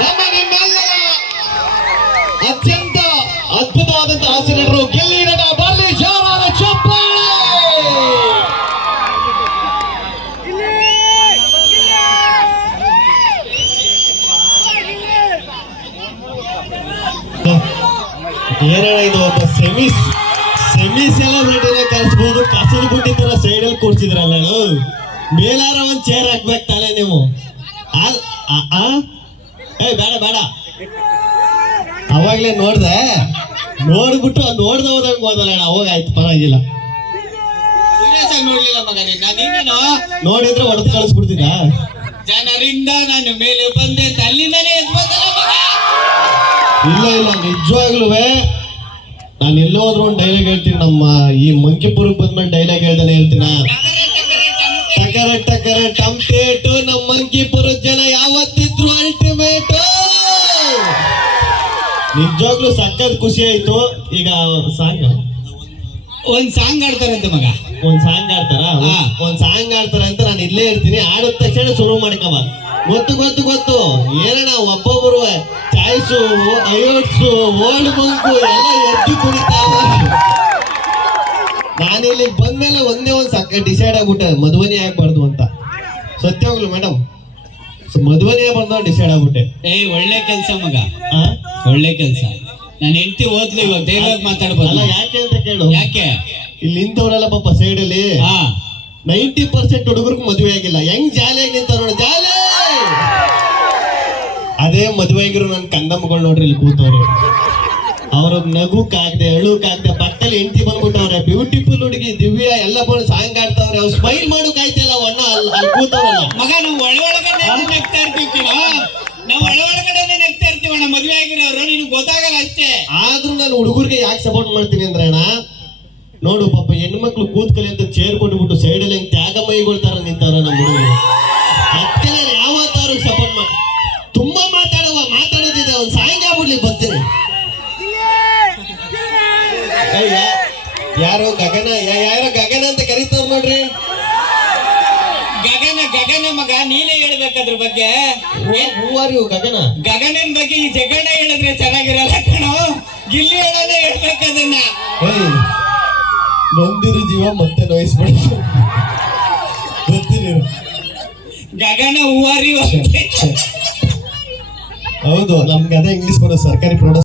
ನಮ್ಮ ನಿಮ್ಮೆಲ್ಲರ ಅತ್ಯಂತ ಅದ್ಭುತವಾದಂತಹ ಹಾಸ್ಯ ನಟರು ಗಿಲ್ಲಿ ನಟ ಬರ್ಲಿ ಜೋರಾದ ಚಪ್ಪಾಳೆ. ಏನಣ್ಣ ಇದು ಒಬ್ಬ ಸೆಮಿಸ್ ಸೆಲೆಬ್ರಿಟಿನ ಕರ್ಸ್ಬೋದು, ಕಸದ ಬುಟ್ಟಿ ತರ ಸೈಡ್ ಅಲ್ಲಿ ಕೂರ್ಸಿದ್ರಲ್ಲ ಮೇಲಾರ ಒಂದ್ ಚೇರ್ ಹಾಕ್ಬೇಕು ತಾನೆ ನೀವು. ಏ ಬೇಡ ಬೇಡ, ಅವಾಗ್ಲೇ ನೋಡ್ದೆ, ನೋಡ್ಬಿಟ್ಟು ನೋಡ್ದ ಹೋದಂಗ ಹೋದಲ್ಲ ಅಣ್ಣ. ಅವಾಗ ಆಯ್ತು, ಪರವಾಗಿಲ್ಲ. ಸೀರಿಯಸ್ ಆಗಿ ನೋಡ್ಲಿಲ್ಲ ಮಗ ನೀನೇನು ನೋಡಿದ್ರೆ ಹೊಡೆದು ಕಳಿಸ್ಬಿಡ್ತಿದ್ದ. ಜನರಿಂದ ನಾನು ಮೇಲೆ ಬಂದೆ ಅಂತ ಅಲ್ಲಿಂದನೇ ಎದ್ಬೋದಲ್ಲ ಮಗ. ಇಲ್ಲ ಇಲ್ಲ, ನಿಜವಾಗ್ಲೂ ನಾನು ಎಲ್ಲೋದ್ರು ಒಂದು ಡೈಲಾಗ್ ಹೇಳ್ತೀನಿ. ನಮ್ಮ ಈ ಮಂಕಿಪುರಕ್ಕೆ ಬಂದ್ಮೇಲೆ ಡೈಲಾಗ್ ಹೇಳ್ದಾನೆ ಹೇಳ್ತೀನ. ಟಕರ ಟಕರ ಟಂಪೇಟು, ನಮ್ಮ ಮಂಕಿಪುರದ ಜನ ಯಾವತ್ತಿದ್ರು ಅಲ್ಟಿಮೇಟ್. ನಿಜವಾಗ್ಲೂ ಸಕ್ಕತ್ ಖುಷಿ ಆಯ್ತು. ಈಗ ಒಂದ್ ಸಾಂಗ್ ಆಡ್ತಾರಂತೆ ಮಗ. ಒಂದ್ ಸಾಂಗ್ ಆಡ್ತಾರ ಅಂತ ನಾನು ಇಲ್ಲೇ ಇರ್ತೀನಿ. ಆಡಿದ ತಕ್ಷಣ ಶುರು ಮಾಡ್ಕವ. ಗೊತ್ತು ಗೊತ್ತು ಗೊತ್ತು ಏನಣ್ಣ, ಒಬ್ಬೊಬ್ರು ಚಾಯ್ಸು, ಐವಟ್ಸು, ಓಲ್ಡ್ ಬಂಕು ಎಲ್ಲ ಎದ್ದು ಕುಣಿತಾವ. ನಾನಿಲ್ಲಿ ಬಂದ್ಮೇಲೆ ಒಂದೇ ಒಂದ್ ಸಕ್ಕ ಡಿಸೈಡ್ ಆಗ್ಬಿಟ್ಟೆ, ಮಧುವನಿ ಆಗ್ಬಾರ್ದು ಅಂತ. ಸತ್ಯವಾಗ್ಲು ಮೇಡಮ್, ಮಧುವನಿ ಆಗ್ಬಾರ್ದು ಡಿಸೈಡ್ ಆಗ್ಬಿಟ್ಟೆ. ಒಳ್ಳೆ ಕೆಲ್ಸ ಮಗ, ಒಳ್ಳೆ ಕೆಲ್ಸ. ನಾನು ಹೆಂಡತಿ ಓದ್ಲು ಇವಾಗ ಧೈರ್ಯವಾಗಿ ಮಾತಾಡ್ಬೋದಲ್ಲ. ಯಾಕೆ ಅಂತ ಕೇಳು. ಯಾಕೆ ಇಲ್ಲಿ ನಿಂತವ್ರಲ್ಲ ಪಾಪ ಸೈಡ್ ಅಲ್ಲಿ 90% ಹುಡುಗರಿಗೆ ಮದುವೆ ಆಗಿಲ್ಲ. ಹೆಂಗ್ ಜಾಲಿಯಾಗಿ ನಿಂತಾರ ನೋಡಿ, ಜಾಲಿ. ಅದೇ ಮದುವೆ ಆಗಿರೋ ನನ್ ಕಂದಮ್ಮಗಳು ನೋಡ್ರಿ ಇಲ್ಲಿ ಕೂತವ್ರೆ. ಅವ್ರ ನಗುಕ್ಕಾಗ್ದೆ ಅಳುಕಾಗ್ದೆ ಪಕ್ಕದಲ್ಲಿ ಹೆಂಡತಿ ಬಂದ್ಬಿಟ್ಟವ್ರೆ. ಬ್ಯೂಟಿಫುಲ್ ಹುಡುಗಿ ದಿವ್ಯ ಎಲ್ಲ ಬಂದು ಸಾಂಗ್ ಆಡ್ತಾವ್ರೆ. ಅವ್ರು ಸ್ಮೈಲ್ ಮಾಡೋಕಾಯ್ತಿಲ್ಲ ಅಣ್ಣ, ಅಲ್ಲಿ ಕೂತವ್ರಲ್ಲ ಮಗ. ನಾವು ಒಳಗಡೆ ನೆಗ್ತಾ ಇರ್ತೀವಿ, ನಾವು ಒಳಗಡೆ ನೆಗ್ತಾ ಇರ್ತೀವಣ್ಣ. ಮದುವೆ ಆಗಿರೋರು ನಿನ್ಗೆ ಗೊತ್ತಾಗಲ್ಲ ಅಷ್ಟೇ. ಆದ್ರೂ ನಾನು ಹುಡುಗರಿಗೆ ಯಾಕೆ ಸಪೋರ್ಟ್ ಮಾಡ್ತೀನಿ ಅಂದ್ರೆ ಅಣ್ಣ, ನೋಡು ಪಾಪ ಹೆಣ್ಮಕ್ಳು ಕೂತ್ಕಲಿ ಅಂತ ಚೇರ್ ಕೊಟ್ಬಿಟ್ಟು ಸೈಡಲ್ಲಿ ಹೆಂಗ್ ತ್ಯಾಗ ಮೈಗೊಳ್ತಾರ ನಿಂತಾರ ನಮ್ಮ ಹುಡುಗರು. ಅದಕ್ಕೆ ನಾನು ಯಾವತ್ತಾರು ಸಪೋರ್ಟ್ ಮಾಡಿ. ತುಂಬಾ ಮಾತಾಡೋದಿದೆ, ಒಂದ್ ಸಾಂಗ್ ಆಗ್ಬಿಡ್ಲಿ ಬರ್ತೀನಿ. ಯಾರೋ ಗಗನ ಅಂತ ಕರೀತಾರ ನೋಡ್ರಿ. ಗಗನ ಮಗ, ನೀನೇ ಹೇಳ್ಬೇಕಾದ್ರ ಬಗ್ಗೆ. ಗಗನನ್ ಬಗ್ಗೆ ಈ ಜಗಣ್ಣ ಹೇಳಿದ್ರೆ ಚೆನ್ನಾಗಿರಲ್ಲ ಕಣೋ. ಗಿಲ್ಲಿ ಹೇಳೋದೇ ಹೇಳ್ಬೇಕದನ್ನ. ನೊಂದಿರು ಜೀವ ಮತ್ತೆ ನೋಯಿಸ್ಬಿಡ್ತು. ಗೊತ್ತಿಲ್ಲ, ಗಗನ ಹೂವಾರಿ. ಹೌದು, ನಮ್ಗೆ ಅದೇ ಇಂಗ್ಲಿಷ್ ಬರೋ ಸರ್ಕಾರಿ ಪ್ರೌಢ